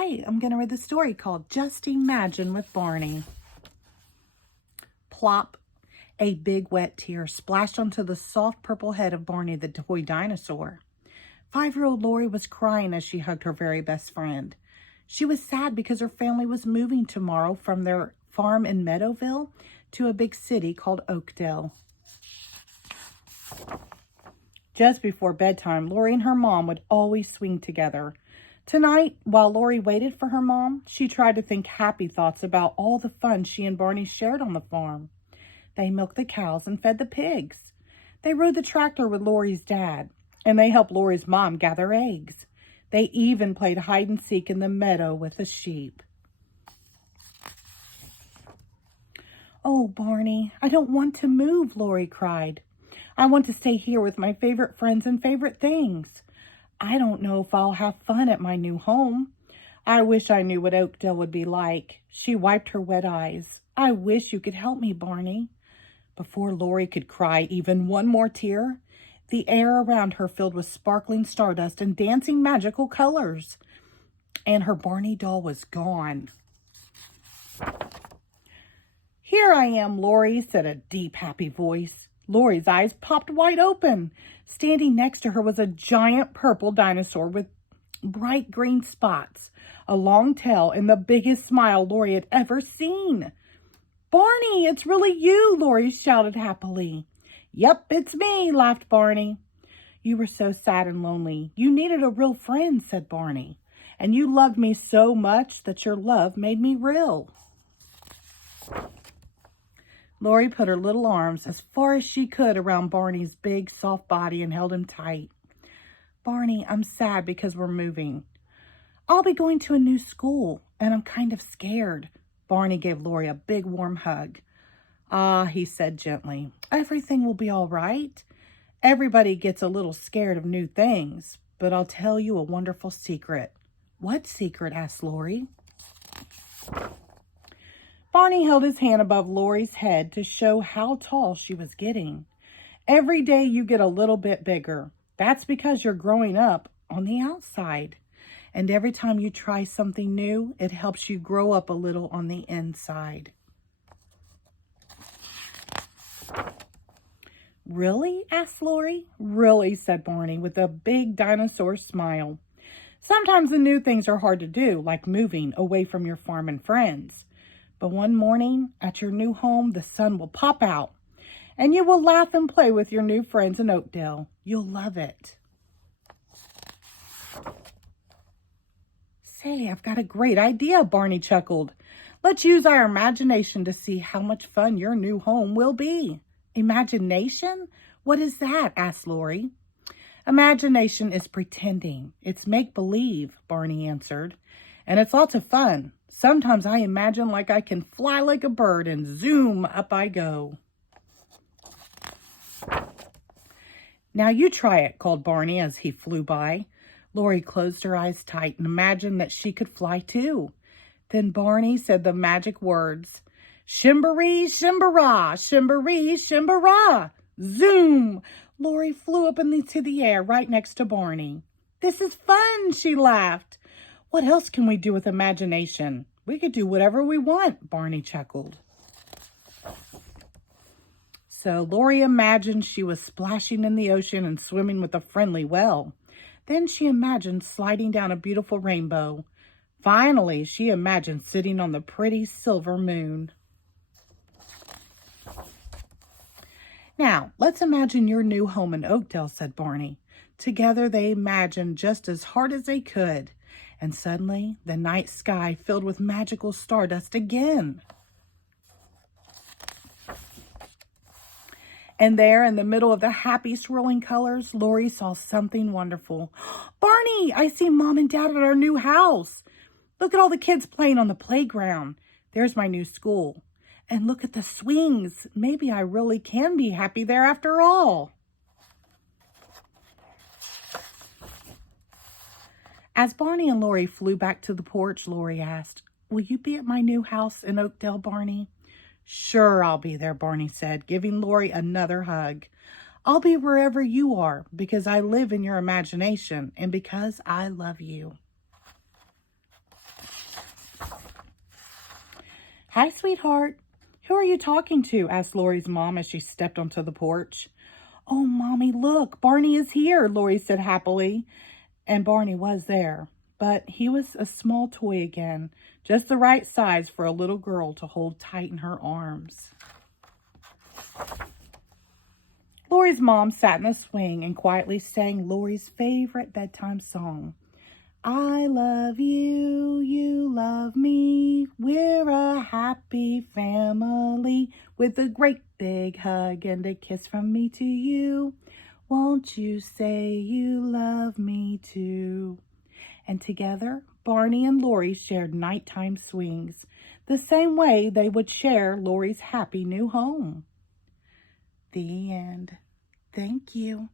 Hi, I'm going to read the story called Just Imagine with Barney. Plop. A big wet tear splashed onto the soft purple head of Barney the toy dinosaur. 5-year-old Lori was crying as she hugged her very best friend. She was sad because her family was moving tomorrow from their farm in Meadowville to a big city called Oakdale. Just before bedtime, Lori and her mom would always swing together. Tonight, while Lori waited for her mom, she tried to think happy thoughts about all the fun she and Barney shared on the farm. They milked the cows and fed the pigs. They rode the tractor with Lori's dad, and they helped Lori's mom gather eggs. They even played hide and seek in the meadow with the sheep. "Oh, Barney, I don't want to move," Lori cried. "I want to stay here with my favorite friends and favorite things. I don't know if I'll have fun at my new home. I wish I knew what Oakdale would be like." She wiped her wet eyes. "I wish you could help me, Barney." Before Lori could cry even one more tear, the air around her filled with sparkling stardust and dancing magical colors. And her Barney doll was gone. "Here I am, Lori," said a deep, happy voice. Lori's eyes popped wide open. Standing next to her was a giant purple dinosaur with bright green spots, a long tail, and the biggest smile Lori had ever seen. "Barney, it's really you," Lori shouted happily. "Yep, it's me," laughed Barney. "You were so sad and lonely. You needed a real friend," said Barney. "And you loved me so much that your love made me real." Lori put her little arms as far as she could around Barney's big, soft body and held him tight. "Barney, I'm sad because we're moving. I'll be going to a new school, and I'm kind of scared." Barney gave Lori a big, warm hug. "Ah," he said gently, "everything will be all right. Everybody gets a little scared of new things, but I'll tell you a wonderful secret." "What secret?" asked Lori. Barney held his hand above Lori's head to show how tall she was getting. "Every day you get a little bit bigger. That's because you're growing up on the outside. And every time you try something new, it helps you grow up a little on the inside." "Really?" asked Lori. "Really," said Barney with a big dinosaur smile. "Sometimes the new things are hard to do, like moving away from your farm and friends. But one morning at your new home, the sun will pop out, and you will laugh and play with your new friends in Oakdale. You'll love it." "Say, I've got a great idea," Barney chuckled. "Let's use our imagination to see how much fun your new home will be." "Imagination? What is that?" asked Lori. "Imagination is pretending. It's make-believe," Barney answered. "And it's lots of fun. Sometimes I imagine like I can fly like a bird and zoom, up I go." "Now you try it," called Barney as he flew by. Lori closed her eyes tight and imagined that she could fly too. Then Barney said the magic words, "Shimbaree, shimbara, shimbaree, shimbara." Zoom! Lori flew up into the air right next to Barney. "This is fun," she laughed. "What else can we do with imagination? We could do whatever we want," Barney chuckled. So Lori imagined she was splashing in the ocean and swimming with a friendly whale. Then she imagined sliding down a beautiful rainbow. Finally, she imagined sitting on the pretty silver moon. "Now, let's imagine your new home in Oakdale," said Barney. Together they imagined just as hard as they could. And suddenly, the night sky filled with magical stardust again. And there, in the middle of the happy swirling colors, Lori saw something wonderful. "Barney, I see Mom and Dad at our new house. Look at all the kids playing on the playground. There's my new school. And look at the swings. Maybe I really can be happy there after all." As Barney and Lori flew back to the porch, Lori asked, "Will you be at my new house in Oakdale, Barney?" "Sure, I'll be there," Barney said, giving Lori another hug. "I'll be wherever you are because I live in your imagination and because I love you." Hi, sweetheart. Who are you talking to? Asked Lori's mom as she stepped onto the porch. Oh, Mommy, look, Barney is here, Lori said happily. And Barney was there, but he was a small toy again, just the right size for a little girl to hold tight in her arms. Lori's mom sat in the swing and quietly sang Lori's favorite bedtime song. I love you, you love me, we're a happy family, with a great big hug and a kiss from me to you. Won't you say you love me too? And together, Barney and Lori shared nighttime swings, the same way they would share Lori's happy new home. The end. Thank you.